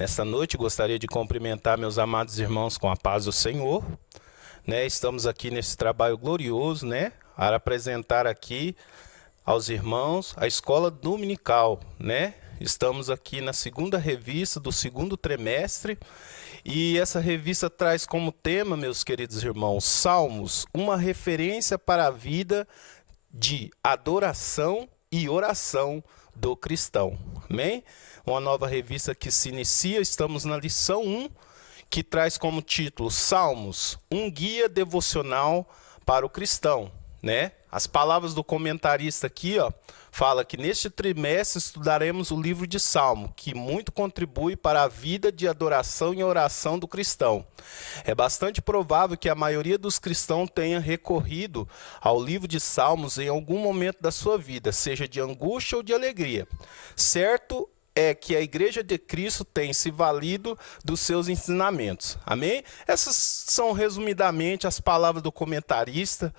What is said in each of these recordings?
Nesta noite gostaria de cumprimentar meus amados irmãos com a paz do Senhor. Estamos aqui nesse trabalho glorioso, para apresentar aqui aos irmãos a escola dominical, Estamos aqui na segunda revista do segundo trimestre e essa revista traz como tema, meus queridos irmãos, Salmos, uma referência para a vida de adoração e oração do cristão. Amém? Uma nova revista que se inicia, estamos na lição 1, que traz como título Salmos, um guia devocional para o cristão. As palavras do comentarista aqui, fala que neste trimestre estudaremos o livro de Salmo, que muito contribui para a vida de adoração e oração do cristão. É bastante provável que a maioria dos cristãos tenha recorrido ao livro de Salmos em algum momento da sua vida, seja de angústia ou de alegria. Certo é que a Igreja de Cristo tem se valido dos seus ensinamentos. Amém? Essas são resumidamente as palavras do comentarista,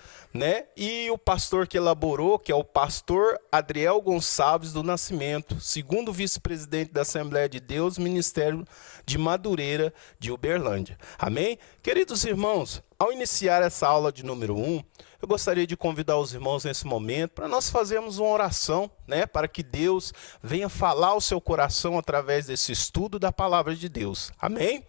E o pastor que elaborou, que é o pastor Adriel Gonçalves do Nascimento, segundo vice-presidente da Assembleia de Deus, Ministério de Madureira de Uberlândia. Amém? Queridos irmãos, ao iniciar essa aula de número 1, eu gostaria de convidar os irmãos nesse momento para nós fazermos uma oração, para que Deus venha falar ao seu coração através desse estudo da palavra de Deus. Amém?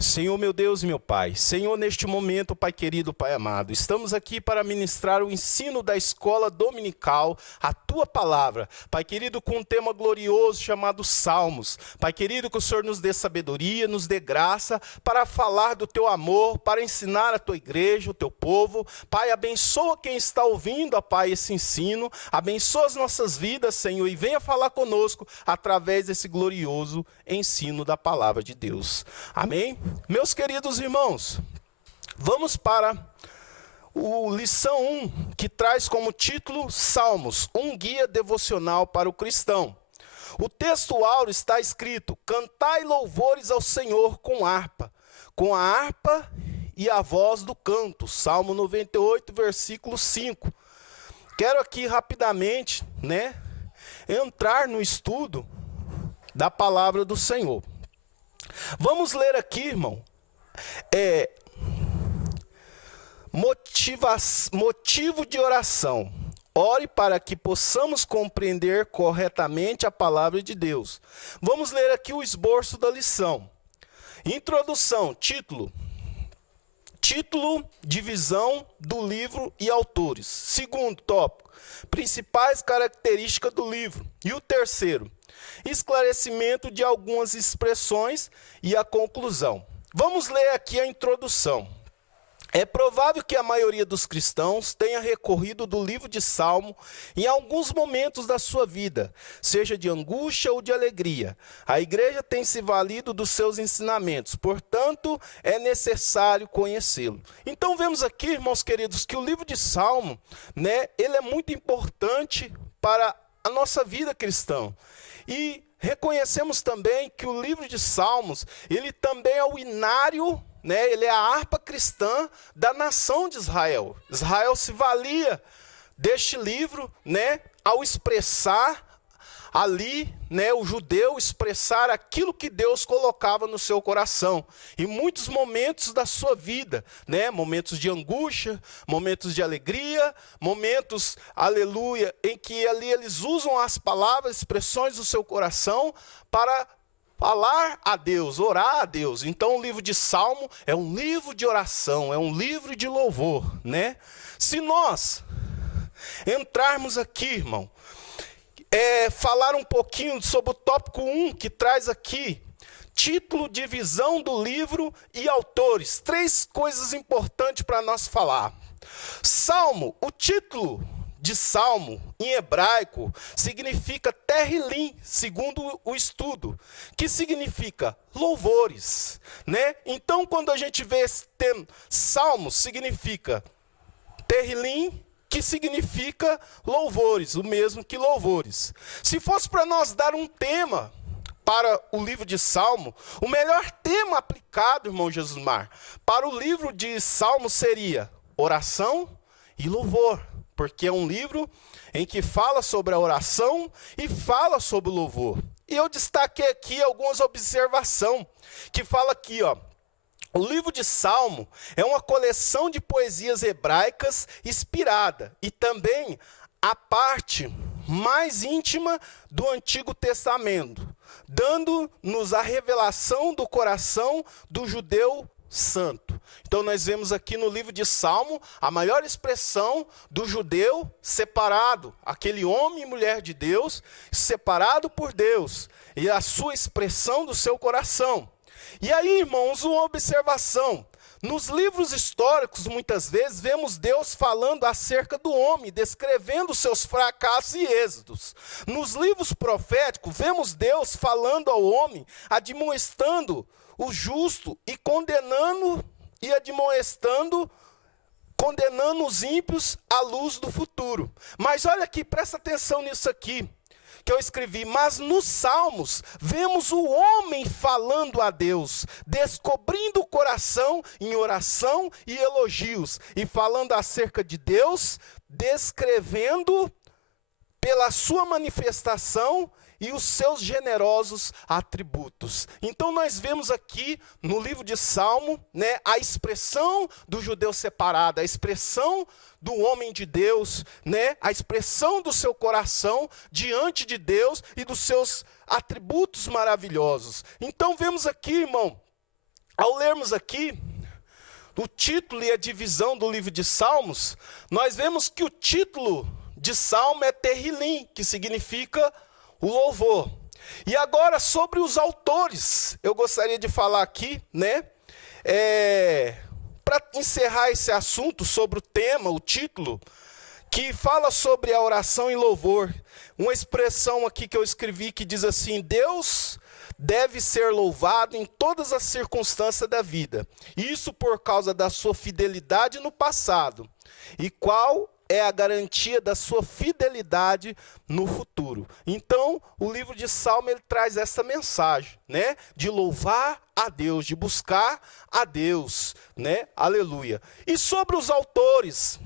Senhor, meu Deus e meu Pai, Senhor, neste momento, Pai querido, Pai amado, estamos aqui para ministrar o ensino da escola dominical, a Tua palavra, Pai querido, com um tema glorioso chamado Salmos. Pai querido, que o Senhor nos dê sabedoria, nos dê graça para falar do Teu amor, para ensinar a Tua igreja, o Teu povo. Pai, abençoa quem está ouvindo, ó Pai, esse ensino, abençoa as nossas vidas, Senhor, e venha falar conosco através desse glorioso ensino da palavra de Deus. Amém? Meus queridos irmãos, vamos para o lição 1, que traz como título Salmos, um guia devocional para o cristão. O texto áureo está escrito: cantai louvores ao Senhor com a harpa e a voz do canto. Salmo 98, versículo 5. Quero aqui rapidamente, entrar no estudo da palavra do Senhor. Vamos ler aqui, irmão, motivo de oração. Ore para que possamos compreender corretamente a palavra de Deus. Vamos ler aqui o esboço da lição. Introdução, título, divisão do livro e autores. Segundo tópico, principais características do livro. E o terceiro, esclarecimento de algumas expressões e a conclusão. Vamos ler aqui a introdução. É provável que a maioria dos cristãos tenha recorrido do livro de Salmo em alguns momentos da sua vida, seja de angústia ou de alegria. A igreja tem se valido dos seus ensinamentos, portanto, é necessário conhecê-lo. Então, vemos aqui, irmãos queridos, que o livro de Salmo, ele é muito importante para a nossa vida cristã. E reconhecemos também que o livro de Salmos, ele também é o inário, ele é a harpa cristã da nação de Israel. Israel se valia deste livro, ao expressar ali, o judeu expressar aquilo que Deus colocava no seu coração. Em muitos momentos da sua vida, momentos de angústia, momentos de alegria, momentos, aleluia, em que ali eles usam as palavras, expressões do seu coração para falar a Deus, orar a Deus. Então o livro de Salmo é um livro de oração, é um livro de louvor, Se nós entrarmos aqui, irmão, falar um pouquinho sobre o tópico 1, que traz aqui título, divisão do livro e autores. 3 coisas importantes para nós falar. Salmo, o título de Salmo, em hebraico, significa Terrilim, segundo o estudo, que significa louvores, Então, quando a gente vê esse termo, Salmo significa Terrilim, que significa louvores, o mesmo que louvores. Se fosse para nós dar um tema para o livro de Salmo, o melhor tema aplicado, irmão Jesusmar, para o livro de Salmo seria oração e louvor, porque é um livro em que fala sobre a oração e fala sobre o louvor. E eu destaquei aqui algumas observações, que fala aqui, ó. O livro de Salmo é uma coleção de poesias hebraicas inspirada e também a parte mais íntima do Antigo Testamento, dando-nos a revelação do coração do judeu santo. Então nós vemos aqui no livro de Salmo a maior expressão do judeu separado, aquele homem e mulher de Deus, separado por Deus, e a sua expressão do seu coração. E aí, irmãos, uma observação. Nos livros históricos, muitas vezes, vemos Deus falando acerca do homem, descrevendo seus fracassos e êxitos. Nos livros proféticos, vemos Deus falando ao homem, admoestando o justo e condenando os ímpios à luz do futuro. Mas olha aqui, presta atenção nisso aqui que eu escrevi. Mas nos Salmos, vemos o homem falando a Deus, descobrindo o coração em oração e elogios, e falando acerca de Deus, descrevendo pela sua manifestação e os seus generosos atributos. Então nós vemos aqui no livro de Salmo, né, a expressão do judeu separado, a expressão do homem de Deus, né, a expressão do seu coração diante de Deus e dos seus atributos maravilhosos. Então vemos aqui, irmão, ao lermos aqui o título e a divisão do livro de Salmos, nós vemos que o título de Salmo é Terrilim, que significa o louvor. E agora sobre os autores, eu gostaria de falar aqui, né, para encerrar esse assunto sobre o tema, o título, que fala sobre a oração e louvor. Uma expressão aqui que eu escrevi que diz assim: Deus deve ser louvado em todas as circunstâncias da vida. Isso por causa da sua fidelidade no passado. E qual é a garantia da sua fidelidade no futuro. Então, o livro de Salmo ele traz essa mensagem, né, de louvar a Deus, de buscar a Deus, né? Aleluia. E sobre os autores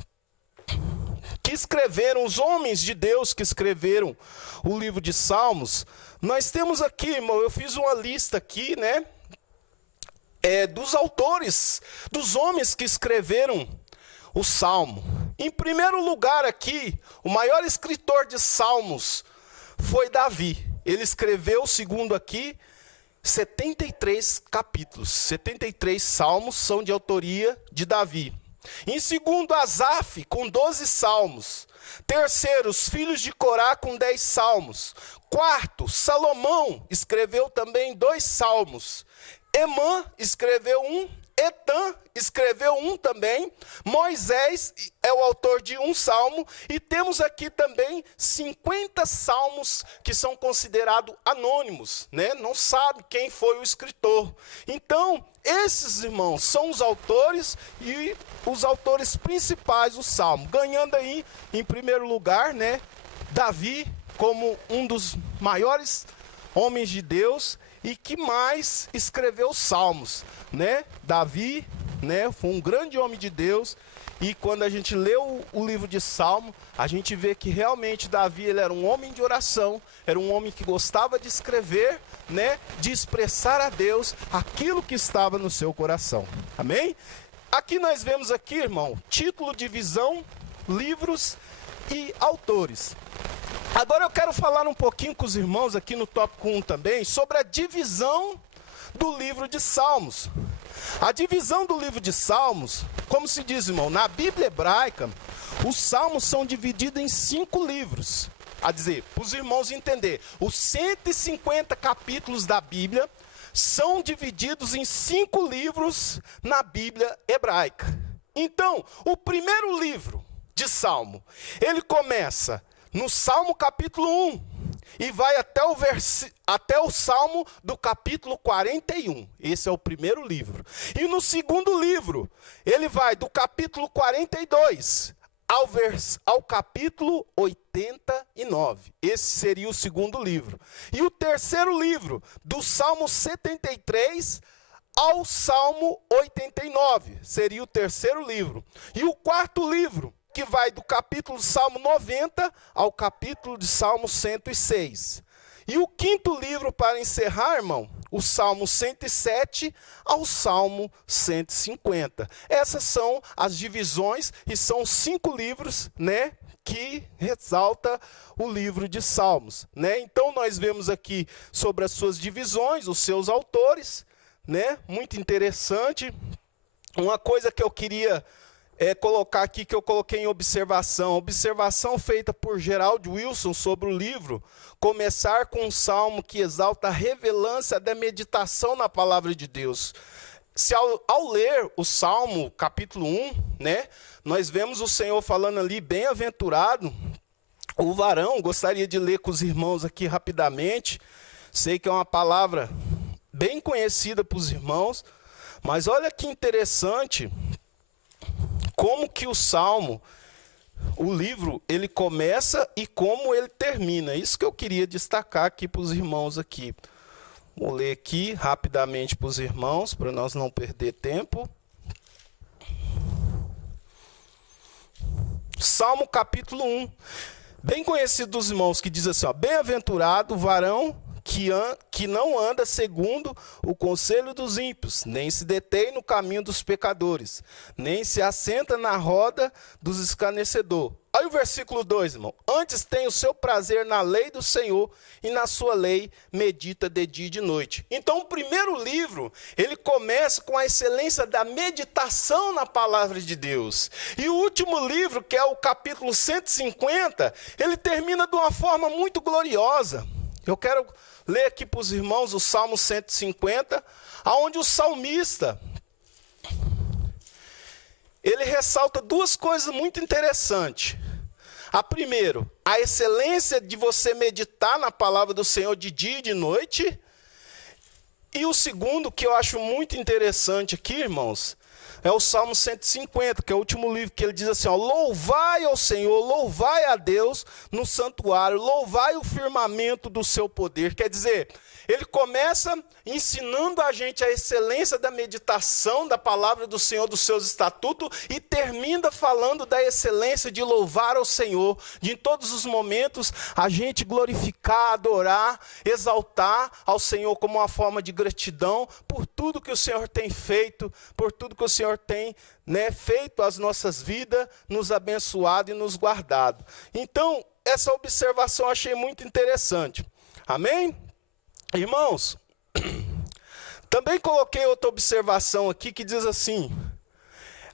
que escreveram, os homens de Deus que escreveram o livro de Salmos, nós temos aqui, irmão, eu fiz uma lista aqui, né, dos autores, dos homens que escreveram o Salmo. Em primeiro lugar aqui, o maior escritor de Salmos foi Davi. Ele escreveu, segundo aqui, 73 capítulos. 73 salmos são de autoria de Davi. Em segundo, Asaf, com 12 salmos. Terceiro, os filhos de Corá, com 10 salmos. Quarto, Salomão escreveu também 2 salmos. Emã escreveu um. Etã escreveu um também. Moisés é o autor de 1 salmo. E temos aqui também 50 salmos que são considerados anônimos, né? Não sabe quem foi o escritor. Então, esses, irmãos, são os autores e os autores principais do salmo. Ganhando aí, em primeiro lugar, né, Davi, como um dos maiores homens de Deus e que mais escreveu salmos, né? Davi, né, foi um grande homem de Deus, e quando a gente lê o livro de Salmo, a gente vê que realmente Davi ele era um homem de oração, era um homem que gostava de escrever, né, de expressar a Deus aquilo que estava no seu coração. Amém? Aqui nós vemos aqui, irmão, título, divisão, livros e autores. Agora eu quero falar um pouquinho com os irmãos aqui no tópico 1 também, sobre a divisão do livro de Salmos. A divisão do livro de Salmos, como se diz, irmão, na Bíblia hebraica, os Salmos são divididos em 5 livros. A dizer, para os irmãos entenderem, os 150 capítulos da Bíblia são divididos em 5 livros na Bíblia hebraica. Então, o primeiro livro de Salmo, ele começa no Salmo capítulo 1 e vai até o Salmo do capítulo 41. Esse é o primeiro livro. E no segundo livro, ele vai do capítulo 42 ao capítulo 89. Esse seria o segundo livro. E o terceiro livro, do Salmo 73 ao Salmo 89, seria o terceiro livro. E o quarto livro, que vai do capítulo de Salmo 90 ao capítulo de Salmo 106. E o quinto livro para encerrar, irmão, o Salmo 107 ao Salmo 150. Essas são as divisões e são 5 livros, né, que ressalta o livro de Salmos, né? Então nós vemos aqui sobre as suas divisões, os seus autores, né? Muito interessante. Uma coisa que eu queria colocar aqui, que eu coloquei em observação feita por Gerald Wilson sobre o livro, começar com um salmo que exalta a revelância da meditação na palavra de Deus. Se ao ler o Salmo, capítulo 1, né, nós vemos o Senhor falando ali, bem-aventurado o varão. Gostaria de ler com os irmãos aqui rapidamente. Sei que é uma palavra bem conhecida para os irmãos, mas olha que interessante como que o Salmo, o livro, ele começa e como ele termina. Isso que eu queria destacar aqui para os irmãos aqui. Vou ler aqui rapidamente para os irmãos, para nós não perder tempo. Salmo capítulo 1, bem conhecido dos irmãos, que diz assim, ó: bem-aventurado o varão que não anda segundo o conselho dos ímpios, nem se detém no caminho dos pecadores, nem se assenta na roda dos escarnecedores. Olha o versículo 2, irmão. Antes tem o seu prazer na lei do Senhor, e na sua lei medita de dia e de noite. Então o primeiro livro, ele começa com a excelência da meditação na palavra de Deus. E o último livro, que é o capítulo 150, ele termina de uma forma muito gloriosa. Eu quero ler aqui para os irmãos o Salmo 150, onde o salmista, ele ressalta 2 coisas muito interessantes. A primeira, a excelência de você meditar na palavra do Senhor de dia e de noite. E o segundo, que eu acho muito interessante aqui, irmãos, é o Salmo 150, que é o último livro, que ele diz assim, ó: louvai ao Senhor, louvai a Deus no santuário, louvai o firmamento do seu poder. Quer dizer, ele começa ensinando a gente a excelência da meditação da palavra do Senhor, dos seus estatutos, e termina falando da excelência de louvar ao Senhor, de em todos os momentos a gente glorificar, adorar, exaltar ao Senhor como uma forma de gratidão por tudo que o Senhor tem feito, por tudo que o Senhor tem, né, feito as nossas vidas, nos abençoado e nos guardado. Então, essa observação eu achei muito interessante. Amém? Irmãos, também coloquei outra observação aqui que diz assim: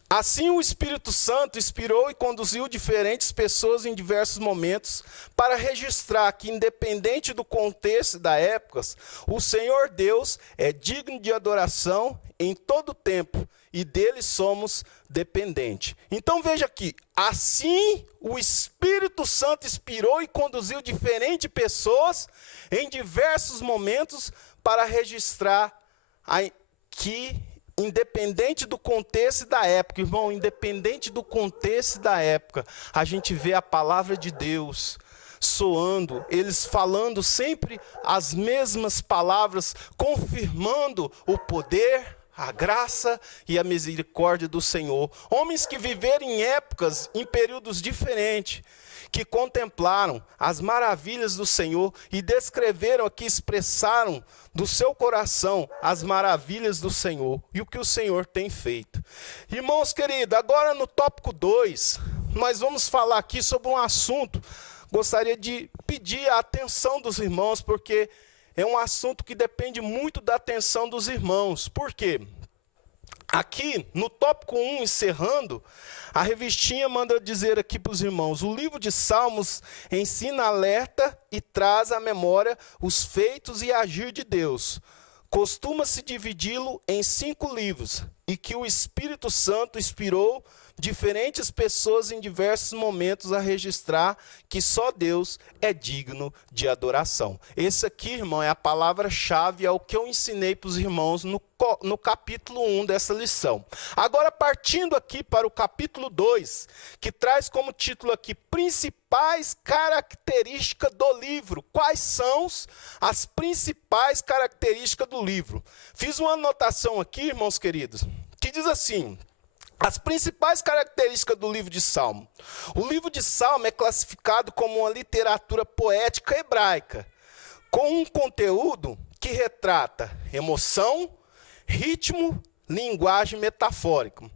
assim o Espírito Santo inspirou e conduziu diferentes pessoas em diversos momentos para registrar que, independente do contexto da época, o Senhor Deus é digno de adoração em todo o tempo e dele somos dependentes. Então veja aqui, assim o Espírito Santo inspirou e conduziu diferentes pessoas em diversos momentos para registrar que, independente do contexto da época, irmão, independente do contexto da época, a gente vê a palavra de Deus soando, eles falando sempre as mesmas palavras, confirmando o poder, a graça e a misericórdia do Senhor. Homens que viveram em épocas, em períodos diferentes, que contemplaram as maravilhas do Senhor e descreveram aqui, expressaram do seu coração as maravilhas do Senhor e o que o Senhor tem feito. Irmãos queridos, agora no tópico 2, nós vamos falar aqui sobre um assunto. Gostaria de pedir a atenção dos irmãos, porque é um assunto que depende muito da atenção dos irmãos. Por quê? Aqui, no tópico 1, encerrando, a revistinha manda dizer aqui para os irmãos: o livro de Salmos ensina, alerta e traz à memória os feitos e agir de Deus. Costuma-se dividi-lo em 5 livros, e que o Espírito Santo inspirou diferentes pessoas em diversos momentos a registrar que só Deus é digno de adoração. Esse aqui, irmão, é a palavra-chave, é o que eu ensinei para os irmãos no capítulo 1 dessa lição. Agora, partindo aqui para o capítulo 2, que traz como título aqui, principais características do livro. Quais são as principais características do livro? Fiz uma anotação aqui, irmãos queridos, que diz assim: as principais características do livro de Salmo. O livro de Salmo é classificado como uma literatura poética hebraica, com um conteúdo que retrata emoção, ritmo, linguagem metafórica. O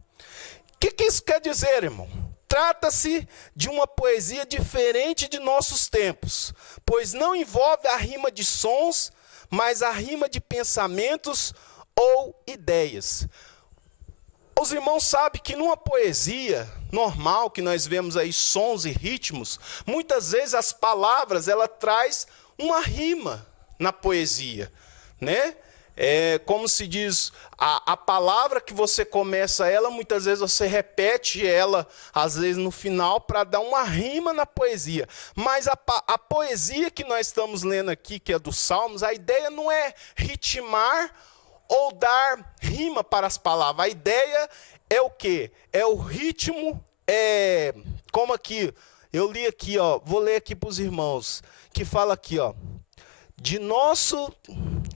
que isso quer dizer, irmão? Trata-se de uma poesia diferente de nossos tempos, pois não envolve a rima de sons, mas a rima de pensamentos ou ideias. Os irmãos sabem que numa poesia normal, que nós vemos aí sons e ritmos, muitas vezes as palavras, ela traz uma rima na poesia, né? É como se diz, a palavra que você começa ela, muitas vezes você repete ela, às vezes no final, para dar uma rima na poesia. Mas a poesia que nós estamos lendo aqui, que é dos Salmos, a ideia não é ritmar ou dar rima para as palavras. A ideia é o quê? É o ritmo, como aqui, eu li aqui, ó, vou ler aqui para os irmãos, que fala aqui, ó,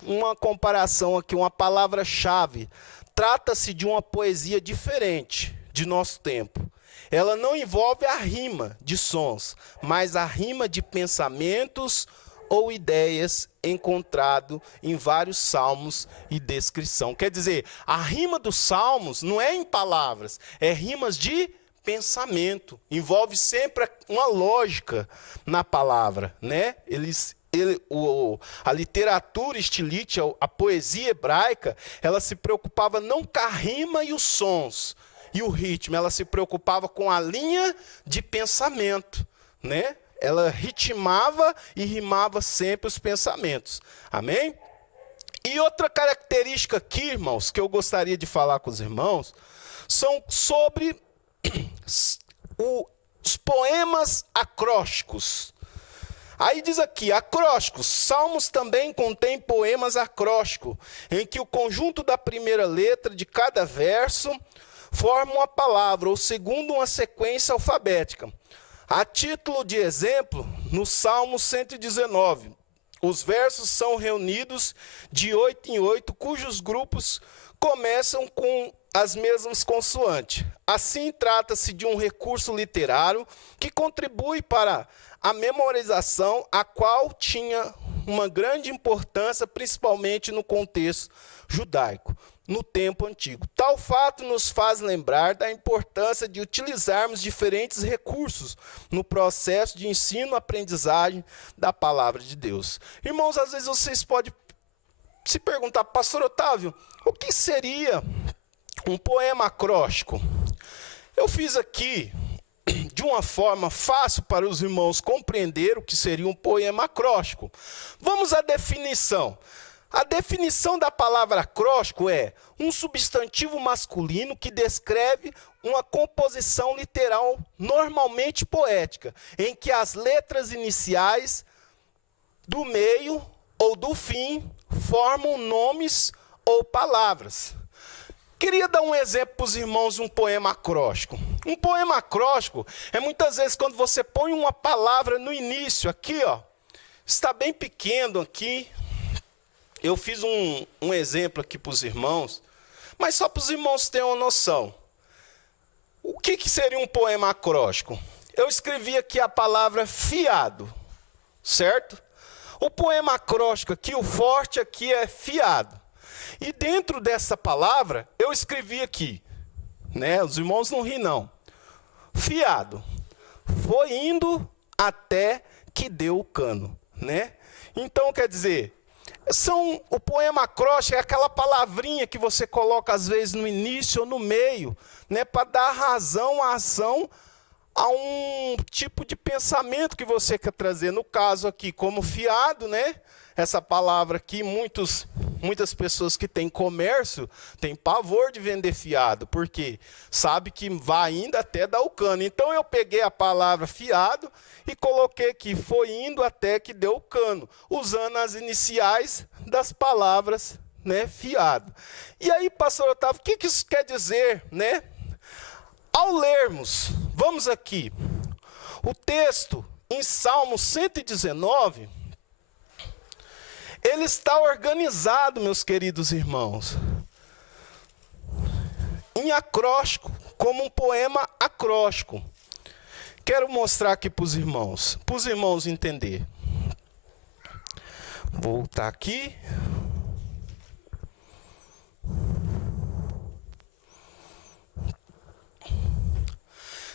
uma comparação aqui, uma palavra-chave, trata-se de uma poesia diferente de nosso tempo. Ela não envolve a rima de sons, mas a rima de pensamentos ou ideias encontrado em vários salmos e descrição. Quer dizer, a rima dos salmos não é em palavras, é rimas de pensamento. Envolve sempre uma lógica na palavra, né? A literatura estilítica, a poesia hebraica, ela se preocupava não com a rima e os sons e o ritmo, ela se preocupava com a linha de pensamento, né? Ela ritmava e rimava sempre os pensamentos. Amém? E outra característica aqui, irmãos, que eu gostaria de falar com os irmãos, são sobre os poemas acrósticos. Aí diz aqui, acrósticos. Salmos também contém poemas acrósticos, em que o conjunto da primeira letra de cada verso forma uma palavra, ou segundo uma sequência alfabética. A título de exemplo, no Salmo 119, os versos são reunidos de 8 em 8, cujos grupos começam com as mesmas consoantes. Assim, trata-se de um recurso literário que contribui para a memorização, a qual tinha uma grande importância, principalmente no contexto judaico, no tempo antigo. Tal fato nos faz lembrar da importância de utilizarmos diferentes recursos no processo de ensino-aprendizagem da palavra de Deus. Irmãos, às vezes vocês podem se perguntar, pastor Otávio, o que seria um poema acróstico? Eu fiz aqui de uma forma fácil para os irmãos compreender o que seria um poema acróstico. Vamos à definição. A definição da palavra acróstico é um substantivo masculino que descreve uma composição literal normalmente poética, em que as letras iniciais do meio ou do fim formam nomes ou palavras. Queria dar um exemplo para os irmãos de um poema acróstico. Um poema acróstico é muitas vezes quando você põe uma palavra no início, aqui, ó, está bem pequeno aqui. Eu fiz um exemplo aqui para os irmãos, mas só para os irmãos terem uma noção. O que seria um poema acróstico? Eu escrevi aqui a palavra fiado, certo? O poema acróstico aqui, o forte aqui é fiado. E dentro dessa palavra, eu escrevi aqui, né? Os irmãos não riem, não. Fiado. Foi indo até que deu o cano, né? Então, quer dizer, o poema acróstico é aquela palavrinha que você coloca, às vezes, no início ou no meio, né? Para dar razão à ação a um tipo de pensamento que você quer trazer. No caso aqui, como fiado, né? Essa palavra aqui, muitas pessoas que têm comércio têm pavor de vender fiado, porque sabe que vai ainda até dar o cano. Então eu peguei a palavra fiado e coloquei aqui, foi indo até que deu o cano, usando as iniciais das palavras, né, fiado. E aí, pastor Otávio, o que isso quer dizer, né? Ao lermos, vamos aqui, o texto em Salmo 119, ele está organizado, meus queridos irmãos, em acróstico, como um poema acróstico. Quero mostrar aqui para os irmãos entenderem. Voltar aqui.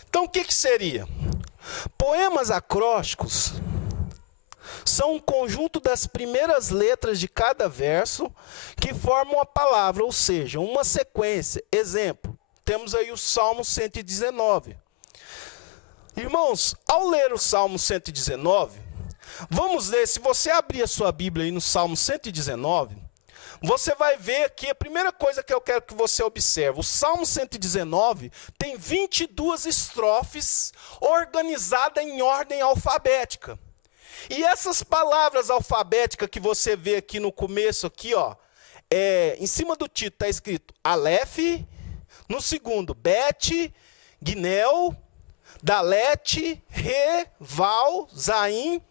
Então, o que seria? Poemas acrósticos são um conjunto das primeiras letras de cada verso que formam a palavra, ou seja, uma sequência. Exemplo, temos aí o Salmo 119. Irmãos, ao ler o Salmo 119, vamos ler, se você abrir a sua Bíblia aí no Salmo 119, você vai ver aqui, a primeira coisa que eu quero que você observe, o Salmo 119 tem 22 estrofes organizadas em ordem alfabética. E essas palavras alfabéticas que você vê aqui no começo, aqui, ó, em cima do título está escrito Aleph, no segundo, Bet, Ginel, Dalet, Re, Val, Zaim.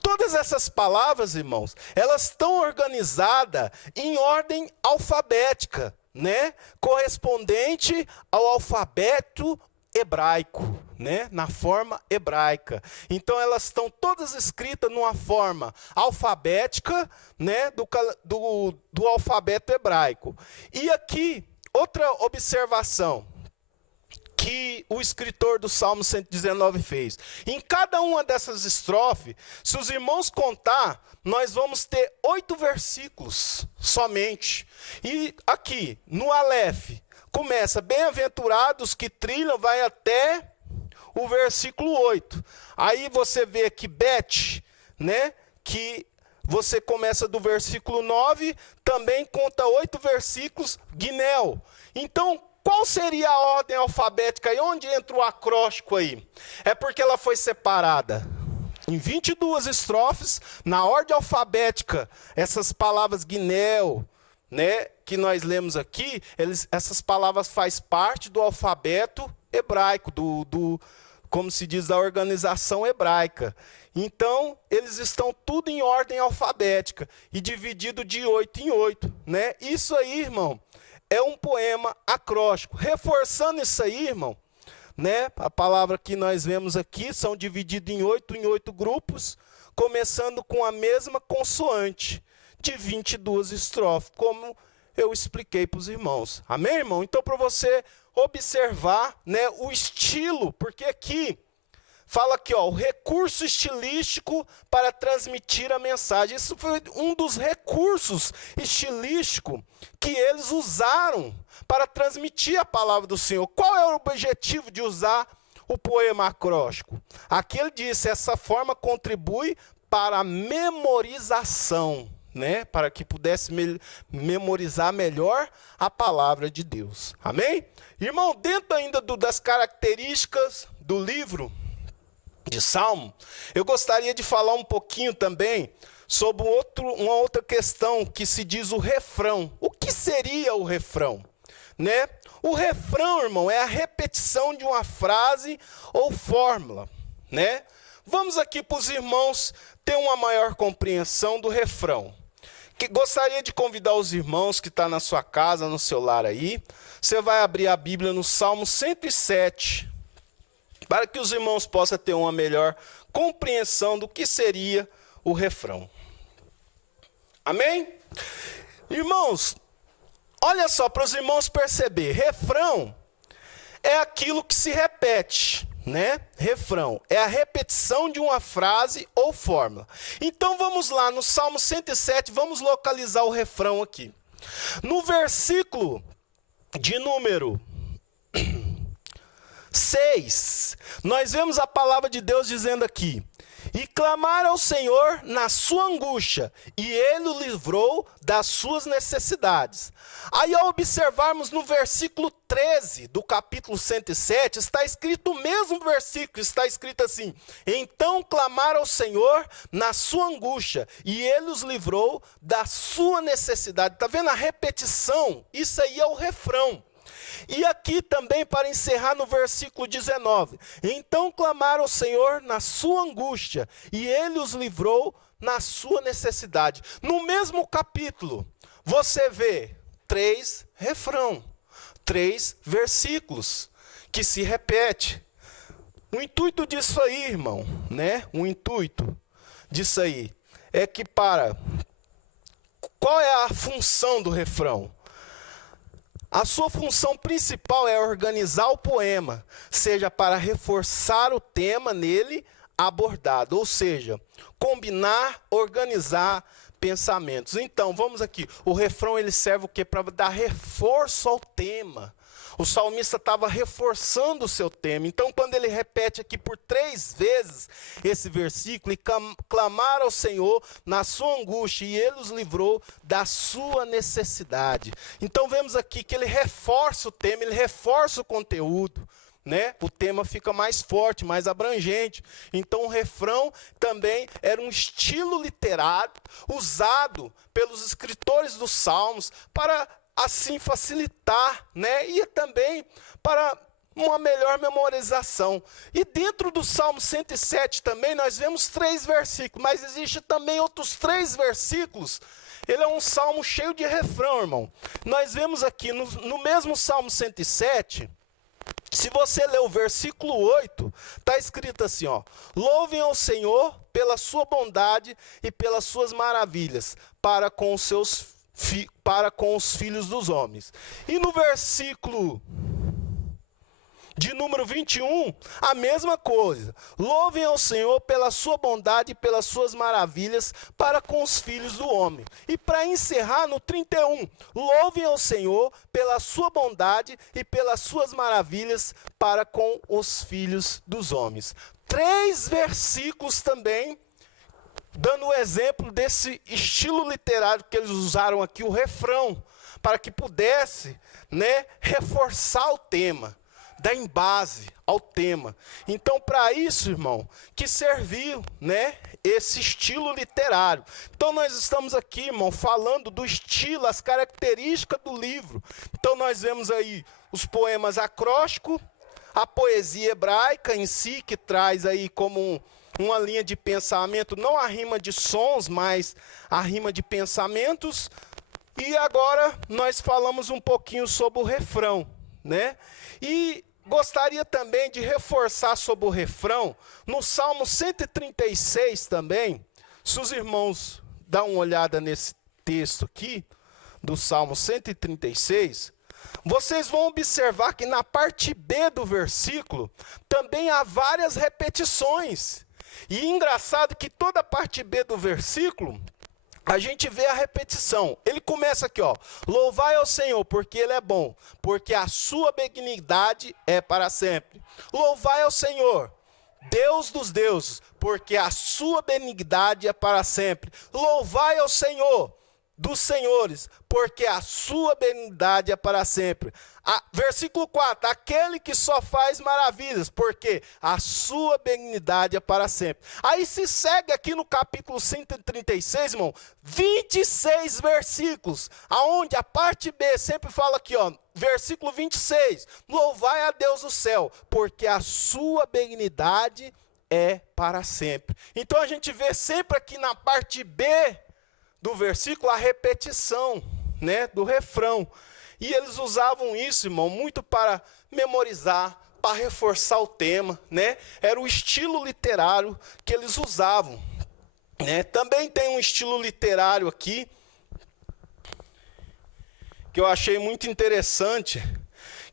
Todas essas palavras, irmãos, elas estão organizadas em ordem alfabética, né? Correspondente ao alfabeto hebraico, né? Na forma hebraica. Então elas estão todas escritas numa forma alfabética, né? Do alfabeto hebraico. E aqui, outra observação que o escritor do Salmo 119 fez. Em cada uma dessas estrofes, se os irmãos contar, nós vamos ter 8 versículos somente. E aqui, no Aleph, começa, bem-aventurados que trilham, vai até o versículo 8. Aí você vê aqui Bet, né, que você começa do versículo 9, também conta 8 versículos, Ginel. Então, qual seria a ordem alfabética e onde entra o acróstico aí? É porque ela foi separada em 22 estrofes, na ordem alfabética, essas palavras Ginel, né, que nós lemos aqui, essas palavras fazem parte do alfabeto hebraico, como se diz, da organização hebraica. Então, eles estão tudo em ordem alfabética e dividido de 8 em 8, né? Isso aí, irmão, é um poema acróstico. Reforçando isso aí, irmão, né? A palavra que nós vemos aqui são divididos em 8 grupos, começando com a mesma consoante, de 22 estrofes, como eu expliquei para os irmãos. Amém, irmão? Então, para você observar, né, o estilo, porque aqui fala aqui, ó, o recurso estilístico para transmitir a mensagem. Isso foi um dos recursos estilísticos que eles usaram para transmitir a palavra do Senhor. Qual é o objetivo de usar o poema acróstico? Aqui ele disse, essa forma contribui para a memorização, né? Para que pudesse memorizar melhor a palavra de Deus. Amém? Irmão, dentro ainda das características do livro de Salmo, eu gostaria de falar um pouquinho também sobre uma outra questão que se diz o refrão. O que seria o refrão? Né? O refrão, irmão, é a repetição de uma frase ou fórmula, né? Vamos aqui para os irmãos ter uma maior compreensão do refrão. Gostaria de convidar os irmãos que estão na sua casa, no seu lar aí. Você vai abrir a Bíblia no Salmo 107, para que os irmãos possam ter uma melhor compreensão do que seria o refrão. Amém? Irmãos, olha só, para os irmãos perceber, refrão é aquilo que se repete, né? Refrão é a repetição de uma frase ou fórmula. Então vamos lá, no Salmo 107, vamos localizar o refrão aqui. No versículo de número 6, nós vemos a palavra de Deus dizendo aqui: e clamar ao Senhor na sua angústia, e Ele o livrou das suas necessidades. Aí, ao observarmos no versículo 13 do capítulo 107, está escrito o mesmo versículo, está escrito assim: então clamaram ao Senhor na sua angústia, e Ele os livrou da sua necessidade. Está vendo a repetição? Isso aí é o refrão. E aqui também, para encerrar, no versículo 19, então clamaram ao Senhor na sua angústia, e Ele os livrou na sua necessidade. No mesmo capítulo, você vê 3 refrão, 3 versículos que se repete. O intuito disso aí, irmão, né? O intuito disso aí é que para qual é a função do refrão? A sua função principal é organizar o poema, seja para reforçar o tema nele abordado, ou seja, combinar, organizar pensamentos. Então, vamos aqui. O refrão ele serve o quê? Para dar reforço ao tema. O salmista estava reforçando o seu tema. Então, quando ele repete aqui por 3 vezes esse versículo, e clamar ao Senhor na sua angústia, e ele os livrou da sua necessidade. Então, vemos aqui que ele reforça o tema, ele reforça o conteúdo, né? O tema fica mais forte, mais abrangente. Então, o refrão também era um estilo literário usado pelos escritores dos Salmos para assim facilitar, né? E também para uma melhor memorização. E dentro do Salmo 107 também nós vemos 3 versículos, mas existe também outros 3 versículos. Ele é um salmo cheio de refrão, irmão. Nós vemos aqui no mesmo Salmo 107, se você ler o versículo 8, está escrito assim, ó: louvem ao Senhor pela sua bondade e pelas suas maravilhas para com os filhos dos homens. E no versículo de número 21, a mesma coisa. Louvem ao Senhor pela sua bondade e pelas suas maravilhas para com os filhos do homem. E para encerrar no 31, louvem ao Senhor pela sua bondade e pelas suas maravilhas para com os filhos dos homens. 3 versículos também dando o exemplo desse estilo literário que eles usaram aqui, o refrão, para que pudesse, né, reforçar o tema, dar embase ao tema. Então, para isso, irmão, que serviu, né, esse estilo literário. Então, nós estamos aqui, irmão, falando do estilo, as características do livro. Então, nós vemos aí os poemas acrósticos, a poesia hebraica em si, que traz aí como uma linha de pensamento, não a rima de sons, mas a rima de pensamentos. E agora nós falamos um pouquinho sobre o refrão, né? E gostaria também de reforçar sobre o refrão, no Salmo 136 também, se os irmãos dão uma olhada nesse texto aqui, do Salmo 136, vocês vão observar que na parte B do versículo, também há várias repetições. E engraçado que toda a parte B do versículo, a gente vê a repetição. Ele começa aqui, ó: louvai ao Senhor, porque Ele é bom, porque a sua benignidade é para sempre. Louvai ao Senhor, Deus dos deuses, porque a sua benignidade é para sempre. Louvai ao Senhor dos senhores, porque a sua benignidade é para sempre. Versículo 4, aquele que só faz maravilhas, porque a sua benignidade é para sempre. Aí se segue aqui no capítulo 136, irmão, 26 versículos, aonde a parte B sempre fala aqui, ó, versículo 26, louvai a Deus do céu, porque a sua benignidade é para sempre. Então a gente vê sempre aqui na parte B do versículo a repetição, né, do refrão. E eles usavam isso, irmão, muito para memorizar, para reforçar o tema, né? Era o estilo literário que eles usavam, né? Também tem um estilo literário aqui que eu achei muito interessante,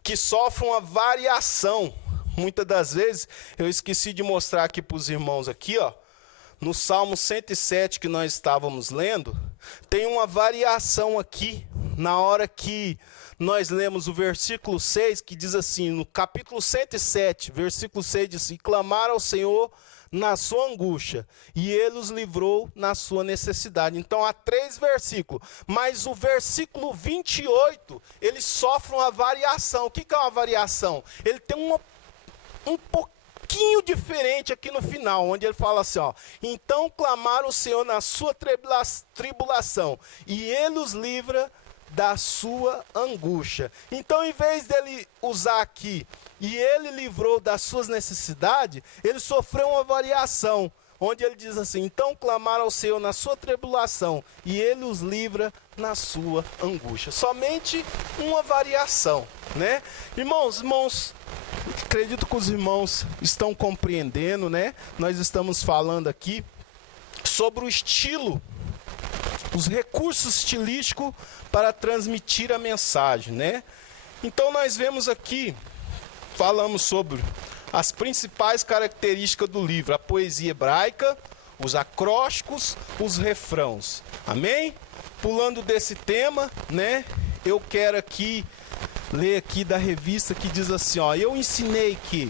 que sofre uma variação. Muitas das vezes, eu esqueci de mostrar aqui para os irmãos aqui, ó, no Salmo 107 que nós estávamos lendo, tem uma variação aqui, na hora que nós lemos o versículo 6, que diz assim, no capítulo 107, versículo 6, diz assim: clamar ao Senhor na sua angústia, e Ele os livrou na sua necessidade. Então, há 3 versículos, mas o versículo 28, ele sofre uma variação. O que é uma variação? Ele tem um pouquinho diferente aqui no final, onde ele fala assim, ó: então clamaram o Senhor na sua tribulação, e Ele os livra da sua angústia. Então, em vez dele usar aqui, e Ele livrou das suas necessidades, ele sofreu uma variação, onde ele diz assim: então clamaram ao Senhor na sua tribulação, e Ele os livra na sua angústia. Somente uma variação, né? Irmãos, acredito que os irmãos estão compreendendo, né? Nós estamos falando aqui sobre o estilo os recursos estilísticos para transmitir a mensagem, né? Então nós vemos aqui, falamos sobre as principais características do livro: a poesia hebraica, os acrósticos, os refrãos. Amém? Pulando desse tema, né? Eu quero aqui ler aqui da revista que diz assim, ó: eu ensinei que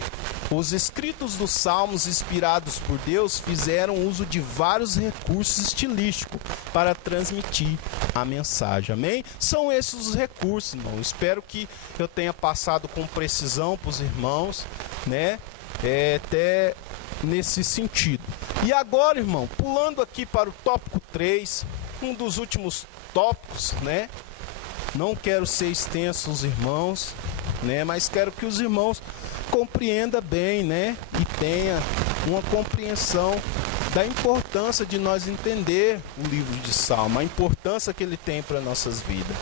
os escritos dos salmos inspirados por Deus fizeram uso de vários recursos estilísticos para transmitir a mensagem. Amém? São esses os recursos, irmão. Espero que eu tenha passado com precisão para os irmãos, né? Até nesse sentido. E agora, irmão, pulando aqui para o tópico 3, um dos últimos tópicos, né? Não quero ser extenso aos irmãos, né? Mas quero que os irmãos compreendam bem, né? E tenha uma compreensão da importância de nós entender o livro de Salmo, a importância que ele tem para nossas vidas,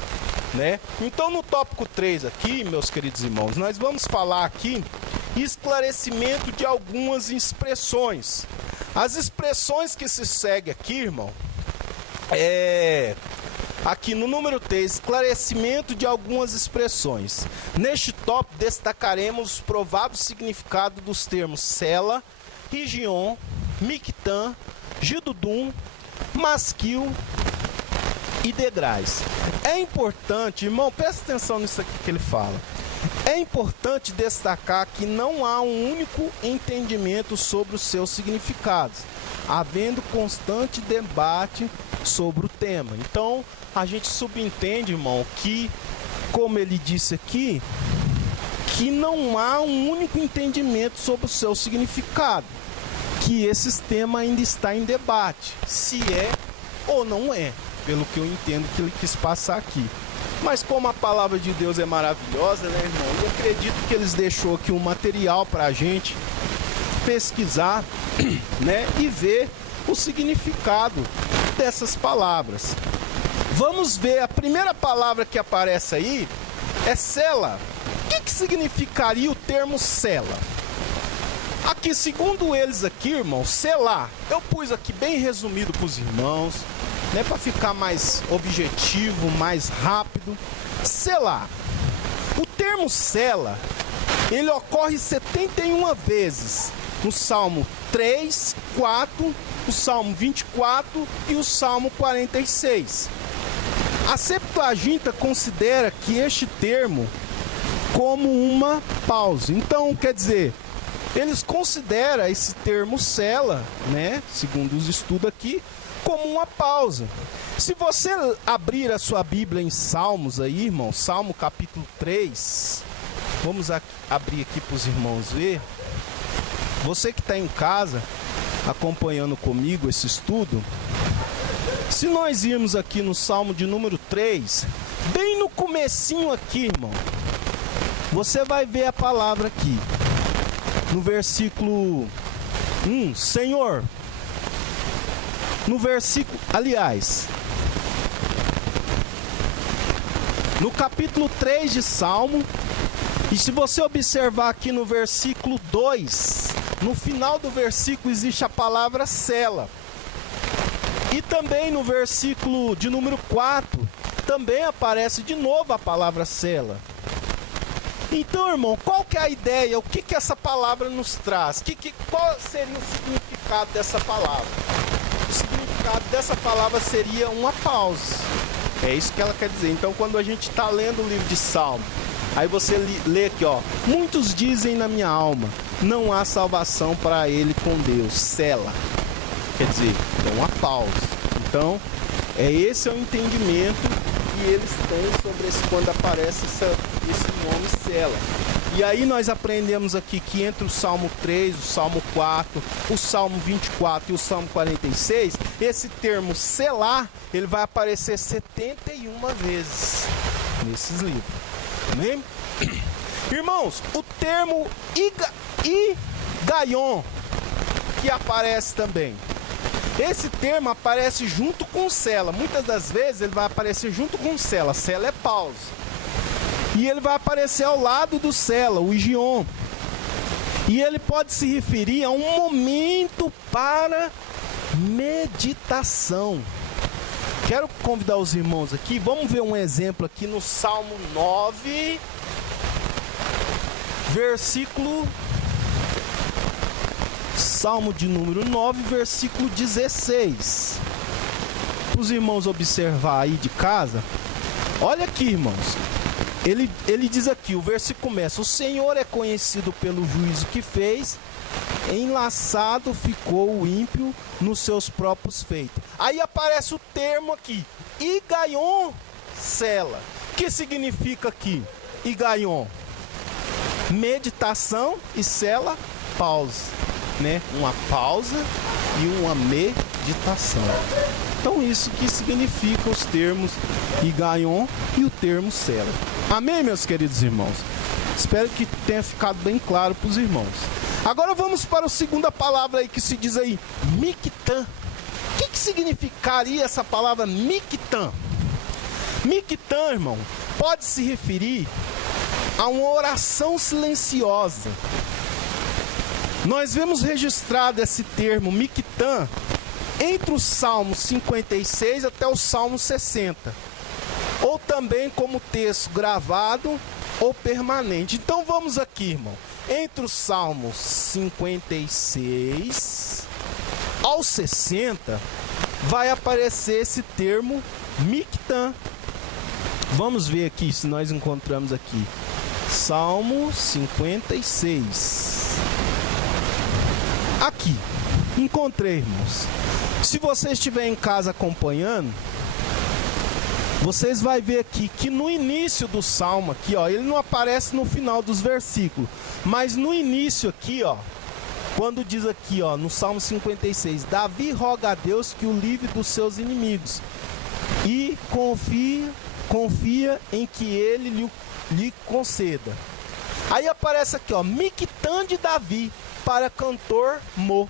né? Então, no tópico 3 aqui, meus queridos irmãos, nós vamos falar aqui esclarecimento de algumas expressões. As expressões que se segue aqui, irmão, aqui no número 3, esclarecimento de algumas expressões. Neste tópico destacaremos os prováveis significados dos termos Sela, Rigion, Mictã, Gidudum, Masquil e Degrais. É importante, irmão, presta atenção nisso aqui que ele fala. É importante destacar que não há um único entendimento sobre os seus significados, havendo constante debate sobre o tema. Então, a gente subentende, irmão, que, como ele disse aqui, que não há um único entendimento sobre o seu significado, que esse tema ainda está em debate, se é ou não é, pelo que eu entendo que ele quis passar aqui. Mas como a palavra de Deus é maravilhosa, né, irmão? Eu acredito que eles deixou aqui um material para a gente pesquisar, né, e ver o significado dessas palavras. Vamos ver, a primeira palavra que aparece aí é Sela. O que significaria o termo Sela? Aqui, segundo eles aqui, irmão, Selá, eu pus aqui bem resumido para os irmãos, né, para ficar mais objetivo, mais rápido. Selá. O termo Sela, ele ocorre 71 vezes no Salmo 3, 4, o Salmo 24 e o Salmo 46. A Septuaginta considera que este termo como uma pausa. Então, quer dizer, eles consideram esse termo Sela, né, segundo os estudos aqui, como uma pausa. Se você abrir a sua Bíblia em Salmos aí, irmão, Salmo capítulo 3, vamos abrir aqui para os irmãos ver. Você que está em casa acompanhando comigo esse estudo, se nós irmos aqui no Salmo de número 3, bem no comecinho aqui, irmão, você vai ver a palavra aqui, no versículo 1, Senhor. No versículo, aliás, no capítulo 3 de Salmo, e se você observar aqui no versículo 2, no final do versículo existe a palavra Sela. E também no versículo de número 4, também aparece de novo a palavra Sela. Então, irmão, qual que é a ideia? O que essa palavra nos traz? Qual seria o significado dessa palavra? O significado dessa palavra seria uma pausa. É isso que ela quer dizer. Então, quando a gente está lendo o livro de Salmo, aí você lê aqui, ó: muitos dizem na minha alma, não há salvação para ele com Deus. Sela. Quer dizer, é uma pausa. Então, esse é o entendimento que eles têm sobre quando aparece esse nome Sela. E aí nós aprendemos aqui que entre o Salmo 3, o Salmo 4, o Salmo 24 e o Salmo 46, esse termo Selá, ele vai aparecer 71 vezes nesses livros. Amém? Irmãos, o termo Igaion, que aparece também. Esse termo aparece junto com Sela. Muitas das vezes ele vai aparecer junto com Sela. Sela é pausa. E ele vai aparecer ao lado do Sela, o Gion. E ele pode se referir a um momento para meditação. Quero convidar os irmãos aqui, vamos ver um exemplo aqui no Salmo 9, Salmo de número 9, versículo 16. Para os irmãos observar aí de casa. Olha aqui, irmãos. Ele diz aqui, o versículo começa: o Senhor é conhecido pelo juízo que fez, enlaçado ficou o ímpio nos seus próprios feitos. Aí aparece o termo aqui, Higaion Sela. O que significa aqui, Higaion? Meditação e Sela, pausa, né? Uma pausa e uma meditação. Então isso que significa os termos Higaion e o termo Sela. Amém, meus queridos irmãos? Espero que tenha ficado bem claro para os irmãos. Agora vamos para a segunda palavra aí que se diz aí, Mictã. O que significaria essa palavra Mictã? Mictã, irmão, pode se referir a uma oração silenciosa. Nós vemos registrado esse termo Mictã entre o Salmo 56 até o Salmo 60. Ou também como texto gravado ou permanente. Então vamos aqui, irmão. Entre os Salmos 56 ao 60 vai aparecer esse termo Mictã. Vamos ver aqui se nós encontramos aqui. Salmo 56. Aqui, encontrei, irmãos. Se você estiver em casa acompanhando, vocês vão ver aqui que no início do Salmo aqui, ó, ele não aparece no final dos versículos, mas no início aqui, ó, quando diz aqui, ó, no Salmo 56, Davi roga a Deus que o livre dos seus inimigos e confia em que ele lhe conceda. Aí aparece aqui, ó, Mictã de Davi para cantor Mo. O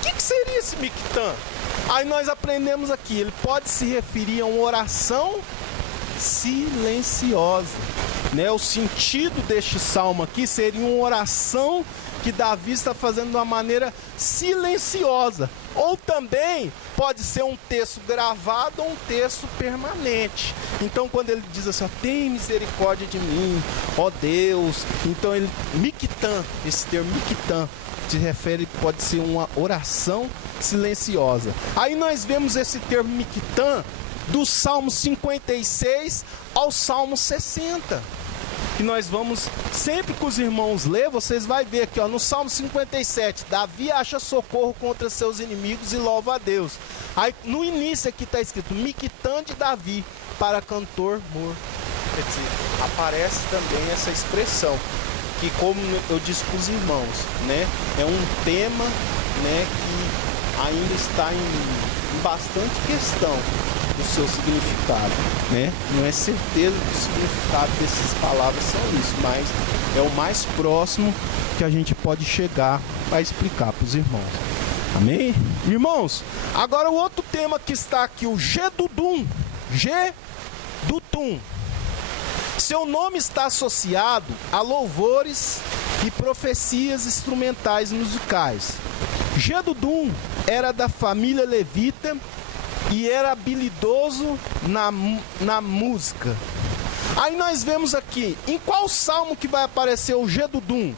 que seria esse Mictã? Aí nós aprendemos aqui, ele pode se referir a uma oração silenciosa, né? O sentido deste salmo aqui seria uma oração que Davi está fazendo de uma maneira silenciosa. Ou também pode ser um texto gravado ou um texto permanente. Então quando ele diz assim, ó, tem misericórdia de mim, ó Deus. Então ele, Mictã, esse termo Mictã, se refere, pode ser uma oração silenciosa. Aí nós vemos esse termo Mictã do Salmo 56 ao Salmo 60. E nós vamos, sempre que os irmãos ler, vocês vão ver aqui, ó, no Salmo 57, Davi acha socorro contra seus inimigos e louva a Deus. Aí no início aqui está escrito Mictã de Davi para cantor Mo. Quer dizer, aparece também essa expressão, que como eu disse para os irmãos, né, é um tema, né, que ainda está em bastante questão do seu significado, né? Não é certeza do significado dessas palavras são isso, mas é o mais próximo que a gente pode chegar para explicar para os irmãos. Amém? Irmãos, agora o outro tema que está aqui, o Gedudum. Gedudum. Seu nome está associado a louvores e profecias instrumentais musicais. Gedudum era da família levita e era habilidoso na música. Aí nós vemos aqui, em qual salmo que vai aparecer o Gedudum?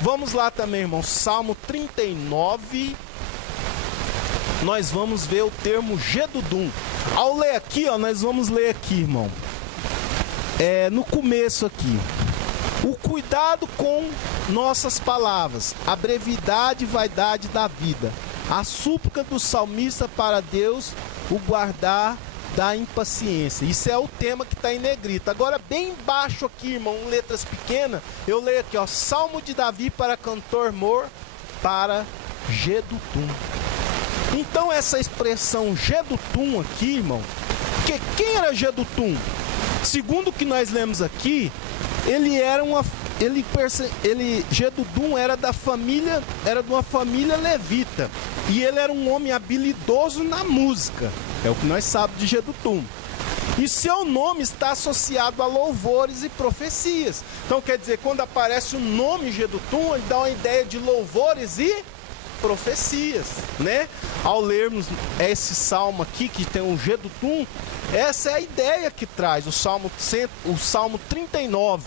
Vamos lá também, irmão, Salmo 39, nós vamos ver o termo Gedudum. Ao ler aqui, ó, nós vamos ler aqui, irmão, no começo aqui, o cuidado com nossas palavras, a brevidade e vaidade da vida, a súplica do salmista para Deus, o guardar da impaciência. Isso é o tema que está em negrito. Agora bem embaixo aqui, irmão, em letras pequenas, eu leio aqui, ó, Salmo de Davi para cantor Mor, para Gedudum. Então essa expressão Gedudum aqui, irmão, que quem era Gedudum? Segundo o que nós lemos aqui, ele era Gedudum era de uma família levita, e ele era um homem habilidoso na música. É o que nós sabemos de Gedudum. E seu nome está associado a louvores e profecias. Então quer dizer, quando aparece o nome Gedudum, ele dá uma ideia de louvores e profecias, né? Ao lermos esse salmo aqui, que tem um Gedutum, essa é a ideia que traz o Salmo 39,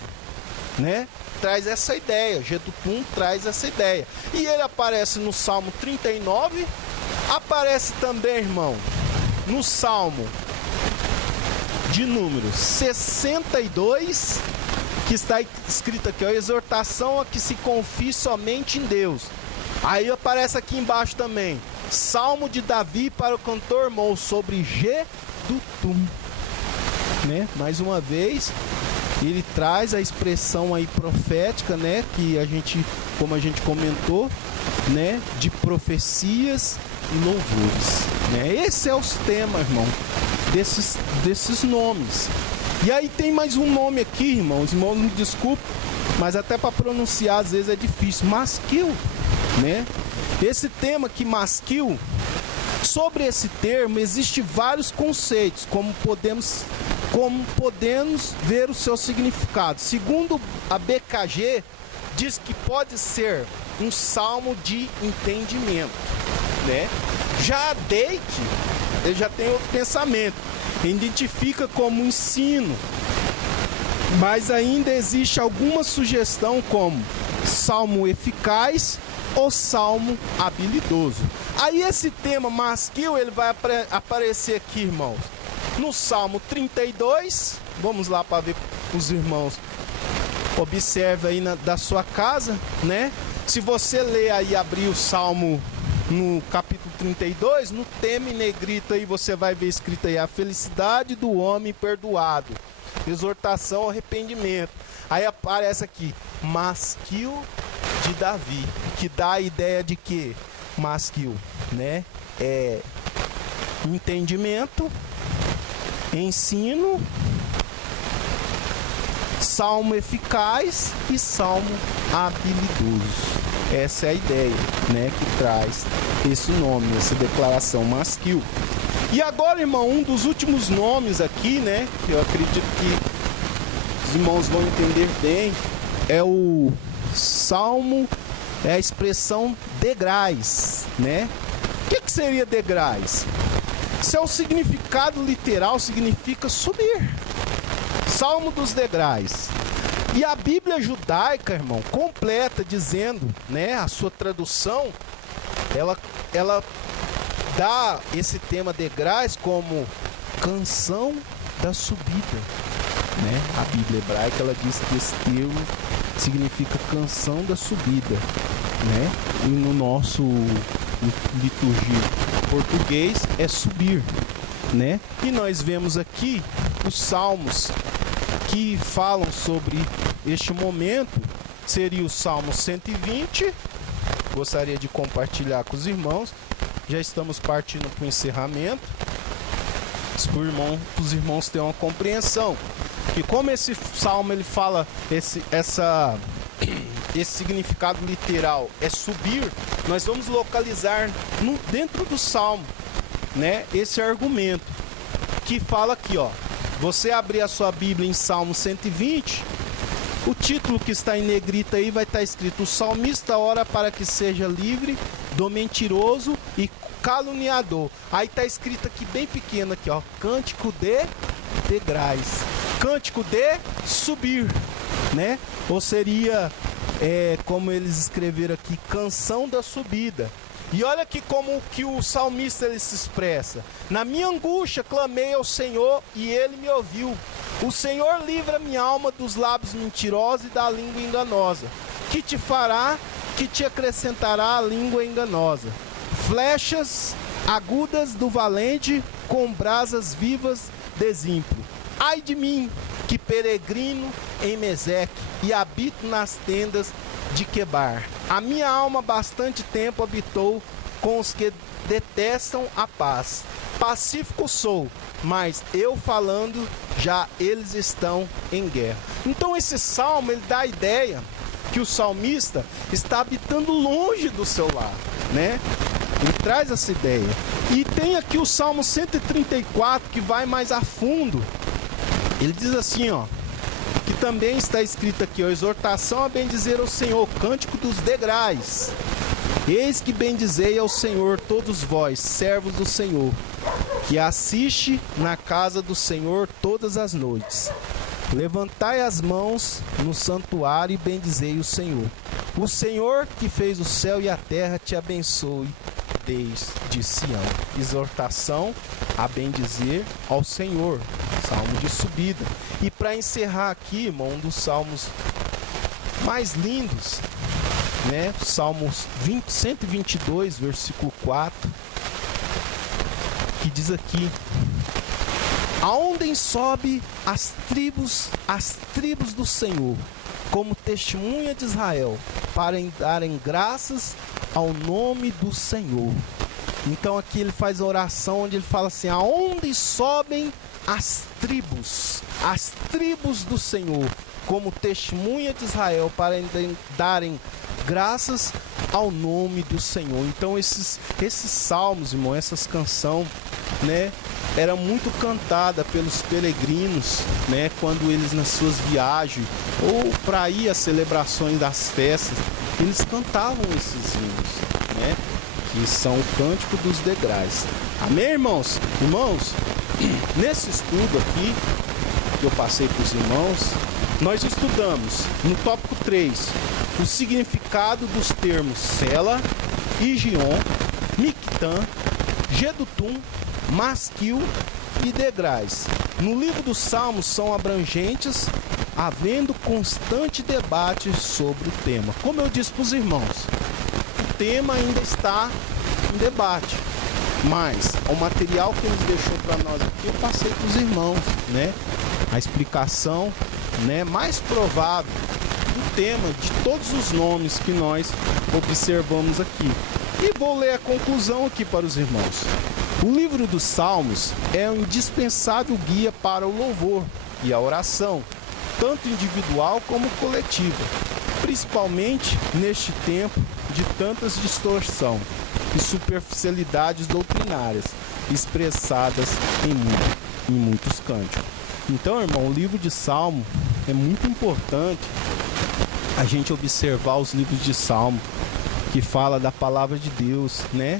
né? Traz essa ideia, Gedutum traz essa ideia. E ele aparece no Salmo 39, aparece também, irmão, no Salmo de número 62, que está escrito aqui, ó, exortação a que se confie somente em Deus. Aí aparece aqui embaixo também, Salmo de Davi para o cantor Mou, sobre Gedutum, né? Mais uma vez, ele traz a expressão aí profética, né? Que a gente, como a gente comentou, né? De profecias e louvores, né? Esse é os temas, irmão, desses nomes. E aí tem mais um nome aqui, irmãos. Irmãos, me desculpe, mas até para pronunciar às vezes é difícil. Masquil, né? Esse tema aqui, masquil, sobre esse termo existem vários conceitos, como podemos ver o seu significado. Segundo a BKG, diz que pode ser um salmo de entendimento, né? Já a Deik, ele já tem outro pensamento, identifica como ensino, mas ainda existe alguma sugestão como salmo eficaz ou salmo habilidoso. Aí esse tema masquil, ele vai aparecer aqui, irmãos, no Salmo 32. Vamos lá para ver os irmãos. Observe aí da sua casa, né? Se você ler aí, abrir o Salmo no capítulo 32, no tema em negrito aí você vai ver escrito aí: a felicidade do homem perdoado, exortação ao arrependimento. Aí aparece aqui, masquil de Davi, que dá a ideia de que masquil, né, é entendimento, ensino, salmo eficaz e salmo habilidoso. Essa é a ideia, né, que traz esse nome, essa declaração masquil. E agora, irmão, um dos últimos nomes aqui, né, que eu acredito que os irmãos vão entender bem, é o salmo, é a expressão degraus, né? O que seria degraus? Seu significado literal significa subir. Salmo dos degraus. E a Bíblia judaica, irmão, completa dizendo, né, a sua tradução, ela dá esse tema degraus como canção da subida, né? A Bíblia hebraica, ela diz que esse termo significa canção da subida, né? E no nosso liturgia português é subir, né? E nós vemos aqui os salmos que falam sobre este momento. Seria o Salmo 120. Gostaria de compartilhar com os irmãos. Já estamos partindo para o encerramento, para os irmãos terem uma compreensão. E como esse salmo ele fala esse significado literal é subir, nós vamos localizar dentro do salmo, né, esse argumento que fala aqui, ó. Você abrir a sua Bíblia em Salmo 120, o título que está em negrita aí vai estar escrito: o salmista ora para que seja livre do mentiroso e caluniador. Aí está escrito aqui bem pequeno aqui, ó, cântico de degraus, cântico de subir, né? Ou seria, como eles escreveram aqui, canção da subida. E olha aqui como que o salmista ele se expressa: na minha angústia clamei ao Senhor e ele me ouviu. O Senhor livra minha alma dos lábios mentirosos e da língua enganosa. Que te fará, que te acrescentará a língua enganosa? Flechas agudas do valente com brasas vivas des ímpio. Ai de mim, que peregrino em Meseque e habito nas tendas de Quebar. A minha alma bastante tempo habitou com os que detestam a paz. Pacífico sou, mas eu falando, já eles estão em guerra. Então esse salmo ele dá a ideia que o salmista está habitando longe do seu lar, né? Ele traz essa ideia. E tem aqui o Salmo 134 que vai mais a fundo. Ele diz assim, ó, que também está escrito aqui, ó, exortação a bendizer ao Senhor, cântico dos degraus. Eis que bendizei ao Senhor todos vós, servos do Senhor, que assiste na casa do Senhor todas as noites. Levantai as mãos no santuário e bendizei o Senhor. O Senhor que fez o céu e a terra te abençoe desde Sião. Exortação a bendizer ao Senhor. Salmo de subida. E para encerrar aqui, irmão, um dos salmos mais lindos, né? Salmos 122, versículo 4, que diz aqui: aonde sobe as tribos do Senhor, como testemunha de Israel, para darem graças ao nome do Senhor. Então aqui ele faz a oração onde ele fala assim: aonde sobem as tribos do Senhor, como testemunha de Israel, para darem graças ao nome do Senhor. Então esses salmos, irmão, essas canções, né, era muito cantada pelos peregrinos, né, quando eles nas suas viagens ou para ir às celebrações das festas, eles cantavam esses hinos, né, que são o cântico dos degraus. Amém, irmãos? Irmãos, nesse estudo aqui que eu passei para os irmãos, nós estudamos no tópico 3 o significado dos termos Sela, Igion, Mictã, Gedutum, Masquil e degraus. No livro dos Salmos são abrangentes, havendo constante debate sobre o tema. Como eu disse para os irmãos, o tema ainda está em debate, mas o material que eles deixou para nós aqui eu passei para os irmãos, né? A explicação, né, mais provável do tema de todos os nomes que nós observamos aqui. E vou ler a conclusão aqui para os irmãos. O livro dos Salmos é um indispensável guia para o louvor e a oração, tanto individual como coletiva, principalmente neste tempo de tantas distorção e superficialidades doutrinárias expressadas em muitos cânticos. Então, irmão, o livro de Salmo é muito importante a gente observar os livros de Salmo que fala da palavra de Deus, né?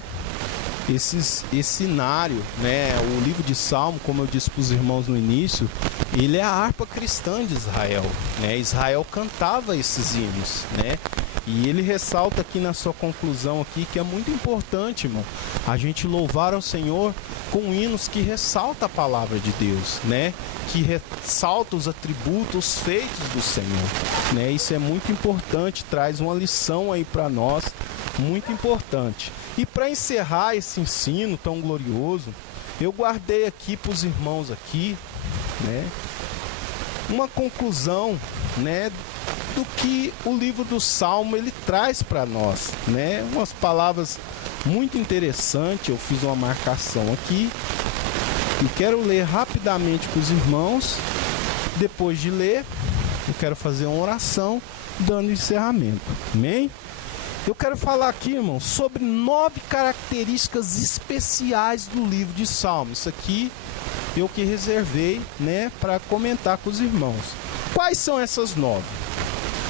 Esse cenário, né? O livro de Salmo, como eu disse para os irmãos no início, ele é a harpa cristã de Israel, né? Israel cantava esses hinos, né? E ele ressalta aqui na sua conclusão aqui que é muito importante, irmão, a gente louvar ao Senhor com hinos que ressaltam a palavra de Deus, né? Que ressaltam os atributos feitos do Senhor, né? Isso é muito importante, traz uma lição aí para nós, muito importante. E para encerrar esse ensino tão glorioso, eu guardei aqui para os irmãos aqui, né, uma conclusão, né, do que o livro do Salmo ele traz para nós, né? Umas palavras muito interessantes. Eu fiz uma marcação aqui e quero ler rapidamente para os irmãos. Depois de ler, eu quero fazer uma oração dando encerramento. Amém? Eu quero falar aqui, irmão, sobre 9 características especiais do livro de Salmos. Isso aqui eu que reservei, né, para comentar com os irmãos. Quais são essas 9?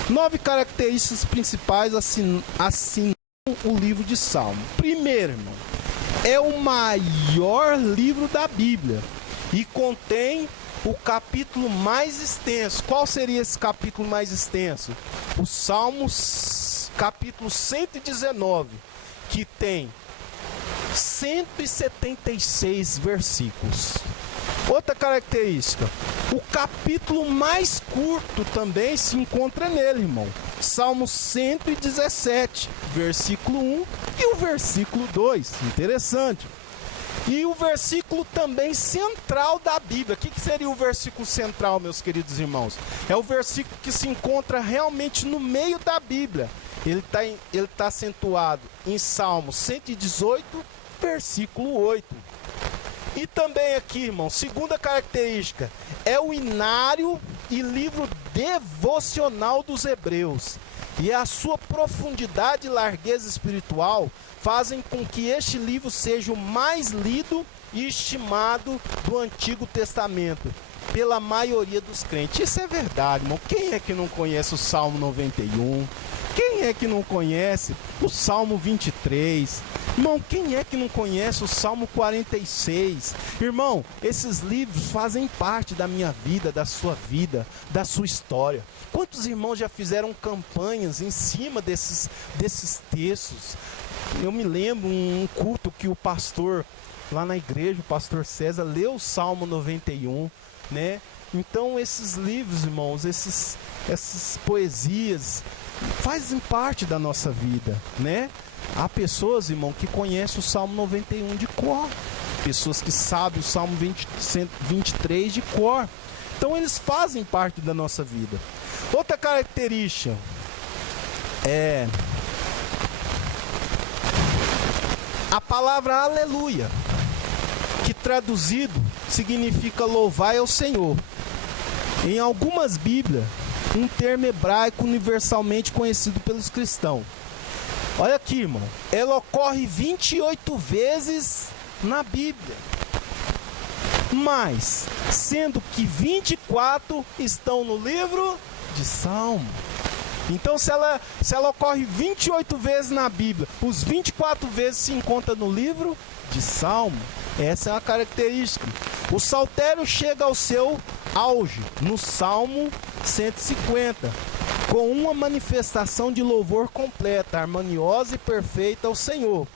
9 características principais assinam o livro de Salmo. Primeiro, irmão, é o maior livro da Bíblia e contém o capítulo mais extenso. Qual seria esse capítulo mais extenso? O Salmos, capítulo 119, que tem 176 versículos. Outra característica, o capítulo mais curto também se encontra nele, irmão. Salmo 117, versículo 1 e o versículo 2. Interessante. E o versículo também central da Bíblia. O que seria o versículo central, meus queridos irmãos? É o versículo que se encontra realmente no meio da Bíblia. Ele tá acentuado em Salmo 118, versículo 8. E também aqui, irmão, segunda característica, é o inário e livro devocional dos hebreus. E a sua profundidade e largueza espiritual fazem com que este livro seja o mais lido e estimado do Antigo Testamento pela maioria dos crentes. Isso é verdade, irmão. Quem é que não conhece o Salmo 91? Quem é que não conhece o Salmo 23? Irmão, quem é que não conhece o Salmo 46? Irmão, esses livros fazem parte da minha vida, da sua história. Quantos irmãos já fizeram campanhas em cima desses textos? Eu me lembro um culto que o pastor, lá na igreja, o pastor César, leu o Salmo 91, né? Então esses livros, irmãos, essas poesias fazem parte da nossa vida, né? Há pessoas, irmão, que conhecem o Salmo 91 de cor. Pessoas que sabem o Salmo 123 de cor. Então eles fazem parte da nossa vida. Outra característica é a palavra aleluia, que traduzido significa louvar ao Senhor. Em algumas Bíblias, um termo hebraico universalmente conhecido pelos cristãos. Olha aqui, irmão. Ela ocorre 28 vezes na Bíblia. Mas, sendo que 24 estão no livro de Salmo. Então, se ela ocorre 28 vezes na Bíblia, os 24 vezes se encontra no livro de Salmo. Essa é uma característica. O saltério chega ao seu auge no Salmo 150, com uma manifestação de louvor completa, harmoniosa e perfeita ao Senhor.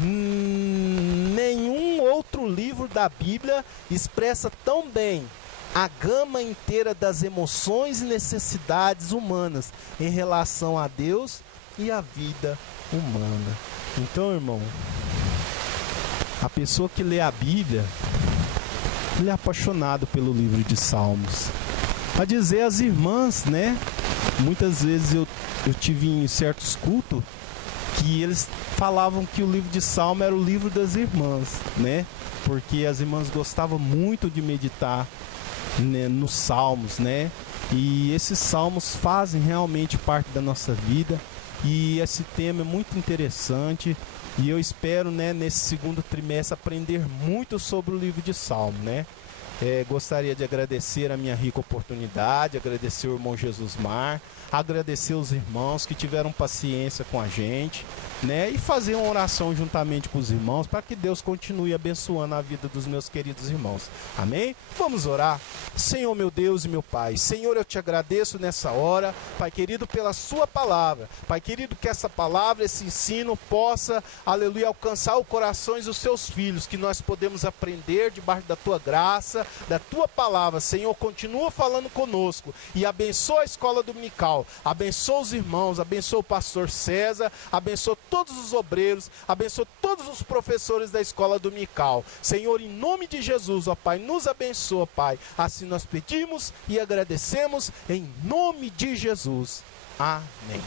Nenhum outro livro da Bíblia expressa tão bem a gama inteira das emoções e necessidades humanas em relação a Deus e a vida humana. Então, irmão, a pessoa que lê a Bíblia, ele é apaixonado pelo livro de Salmos. A dizer às irmãs, né? Muitas vezes eu tive em certos cultos que eles falavam que o livro de Salmo era o livro das irmãs, né? Porque as irmãs gostavam muito de meditar, né, nos salmos, né? E esses salmos fazem realmente parte da nossa vida. E esse tema é muito interessante. E eu espero, né, nesse segundo trimestre aprender muito sobre o livro de Salmo, né? Gostaria de agradecer a minha rica oportunidade, agradecer o irmão Jesus Mar, agradecer os irmãos que tiveram paciência com a gente, né? E fazer uma oração juntamente com os irmãos para que Deus continue abençoando a vida dos meus queridos irmãos. Amém? Vamos orar. Senhor, meu Deus e meu Pai, Senhor, eu te agradeço nessa hora, Pai querido, pela sua palavra. Pai querido, que essa palavra, esse ensino possa, aleluia, alcançar os corações dos seus filhos, que nós podemos aprender debaixo da tua graça, da tua palavra. Senhor, continua falando conosco e abençoa a escola dominical, abençoa os irmãos, abençoa o pastor César, abençoa todos os obreiros, abençoa todos os professores da escola dominical. Senhor, em nome de Jesus, ó Pai, nos abençoa, Pai. Assim nós pedimos e agradecemos em nome de Jesus. Amém.